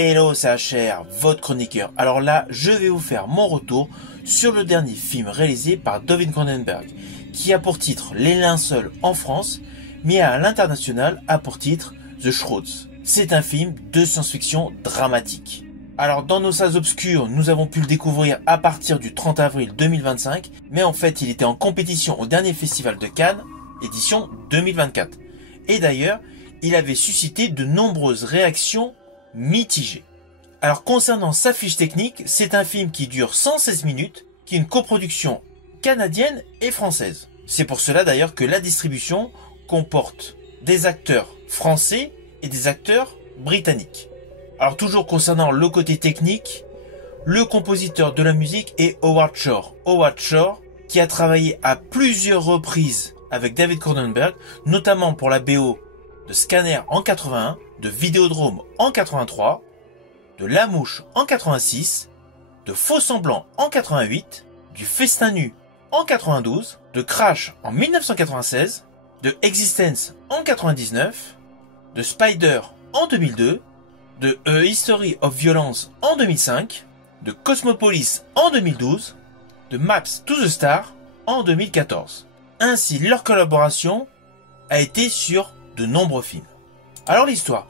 Hello, c'est HR, votre chroniqueur. Alors là, je vais vous faire mon retour sur le dernier film réalisé par David Cronenberg, qui a pour titre Les Linceuls en France, mais à l'international a pour titre The Shrouds. C'est un film de science-fiction dramatique. Alors dans nos salles obscures, nous avons pu le découvrir à partir du 30 avril 2025, mais en fait il était en compétition au dernier festival de Cannes, édition 2024. Et d'ailleurs, il avait suscité de nombreuses réactions mitigées. Alors concernant sa fiche technique, c'est un film qui dure 116 minutes, qui est une coproduction canadienne et française. C'est pour cela d'ailleurs que la distribution comporte des acteurs français et des acteurs britanniques. Alors toujours concernant le côté technique, le compositeur de la musique est Howard Shore. Howard Shore qui a travaillé à plusieurs reprises avec David Cronenberg, notamment pour la BO de Scanner en 81, de Vidéodrome en 83, de La Mouche en 86, de Faux Semblants en 88, du Festin nu en 92, de Crash en 1996, de Existence en 99, de Spider en 2002, de A History of Violence en 2005, de Cosmopolis en 2012, de Maps to the Star en 2014. Ainsi, leur collaboration a été sur de nombreux films. Alors l'histoire.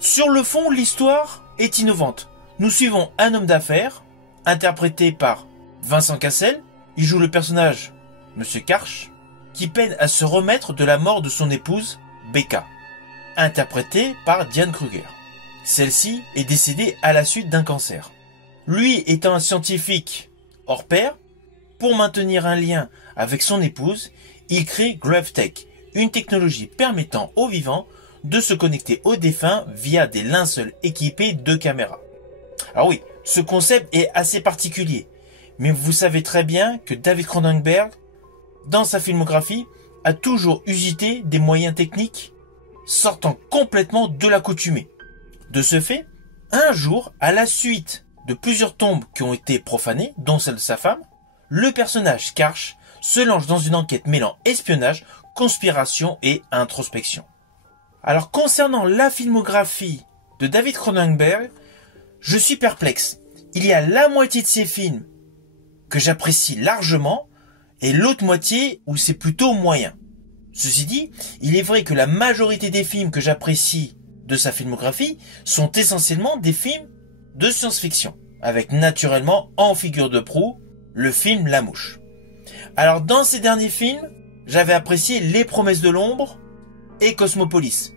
Sur le fond, l'histoire est innovante. Nous suivons un homme d'affaires, interprété par Vincent Cassel. Il joue le personnage Monsieur Karch, qui peine à se remettre de la mort de son épouse, Becca, interprétée par Diane Kruger. Celle-ci est décédée à la suite d'un cancer. Lui étant un scientifique hors pair, pour maintenir un lien avec son épouse, il crée GraveTech, une technologie permettant aux vivants de se connecter aux défunts via des linceuls équipés de caméras. Alors oui, ce concept est assez particulier, mais vous savez très bien que David Cronenberg, dans sa filmographie, a toujours usité des moyens techniques sortant complètement de l'accoutumée. De ce fait, un jour, à la suite de plusieurs tombes qui ont été profanées, dont celle de sa femme, le personnage Karch se lance dans une enquête mêlant espionnage, conspiration et introspection. Alors concernant la filmographie de David Cronenberg, je suis perplexe. Il y a la moitié de ses films que j'apprécie largement et l'autre moitié où c'est plutôt moyen. Ceci dit, il est vrai que la majorité des films que j'apprécie de sa filmographie sont essentiellement des films de science-fiction, avec naturellement en figure de proue le film La Mouche. Alors dans ces derniers films, j'avais apprécié Les Promesses de l'Ombre et Cosmopolis.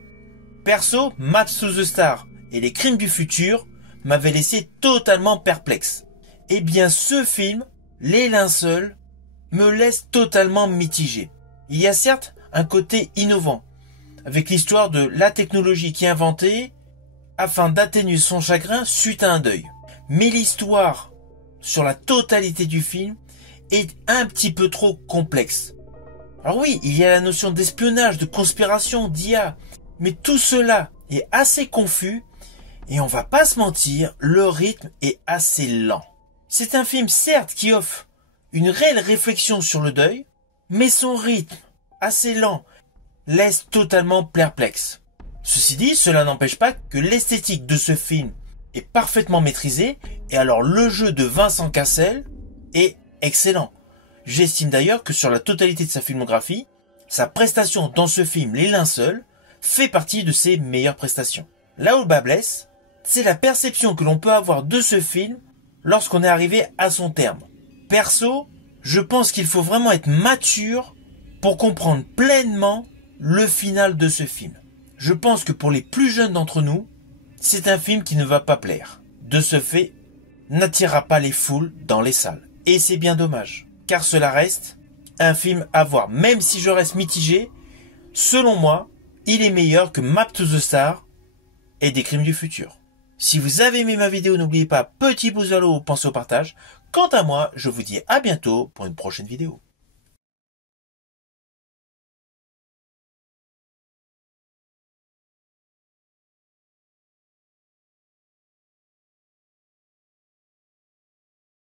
Perso, Maps to the Star et Les Crimes du Futur m'avaient laissé totalement perplexe. Eh bien ce film, Les Linceuls, me laisse totalement mitigé. Il y a certes un côté innovant, avec l'histoire de la technologie qui est inventée afin d'atténuer son chagrin suite à un deuil. Mais l'histoire, sur la totalité du film, est un petit peu trop complexe. Alors oui, il y a la notion d'espionnage, de conspiration, d'IA, mais tout cela est assez confus et on va pas se mentir, le rythme est assez lent. C'est un film certes qui offre une réelle réflexion sur le deuil, mais son rythme, assez lent, laisse totalement perplexe. Ceci dit, cela n'empêche pas que l'esthétique de ce film est parfaitement maîtrisée et alors le jeu de Vincent Cassel est excellent. J'estime d'ailleurs que sur la totalité de sa filmographie, sa prestation dans ce film Les Linceuls fait partie de ses meilleures prestations. Là où le bas blesse, c'est la perception que l'on peut avoir de ce film lorsqu'on est arrivé à son terme. Perso, je pense qu'il faut vraiment être mature pour comprendre pleinement le final de ce film. Je pense que pour les plus jeunes d'entre nous, c'est un film qui ne va pas plaire. De ce fait, n'attirera pas les foules dans les salles. Et c'est bien dommage, car cela reste un film à voir. Même si je reste mitigé, selon moi, il est meilleur que Map to the Star et Des Crimes du Futur. Si vous avez aimé ma vidéo, n'oubliez pas, petit pouce vers le haut, pensez au partage. Quant à moi, je vous dis à bientôt pour une prochaine vidéo.